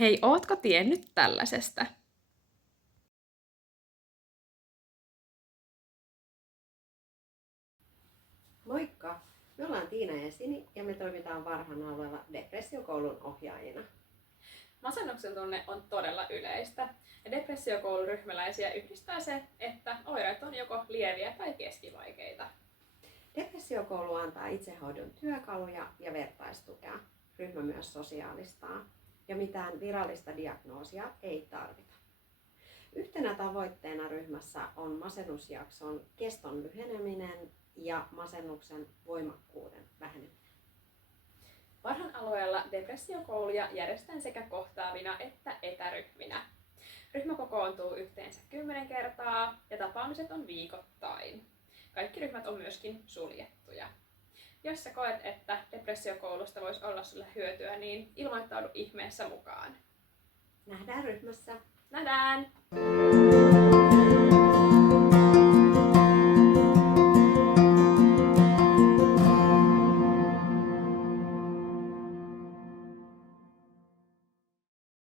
Hei, ootko tiennyt tällaisesta? Moikka! Me ollaan Tiina ja Sini ja me toimitaan Varhan alueella depressiokoulun ohjaajina. Masennuksen tunne on todella yleistä. Ja depressiokouluryhmäläisiä yhdistää se, että oireet on joko lieviä tai keskivaikeita. Depressiokoulu antaa itsehoidon työkaluja ja vertaistukea. Ryhmä myös sosiaalistaa ja mitään virallista diagnoosia ei tarvita. Yhtenä tavoitteena ryhmässä on masennusjakson keston lyheneminen ja masennuksen voimakkuuden väheneminen. Varhan alueella depressiokouluja järjestetään sekä kohtaavina että etäryhminä. Ryhmä kokoontuu yhteensä 10 kertaa ja tapaamiset on viikoittain. Kaikki ryhmät on myöskin suljettuja. Jos sä koet, että depressiokoulusta voisi olla sulle hyötyä, niin ilmoittaudu ihmeessä mukaan. Nähdään ryhmässä! Nähdään!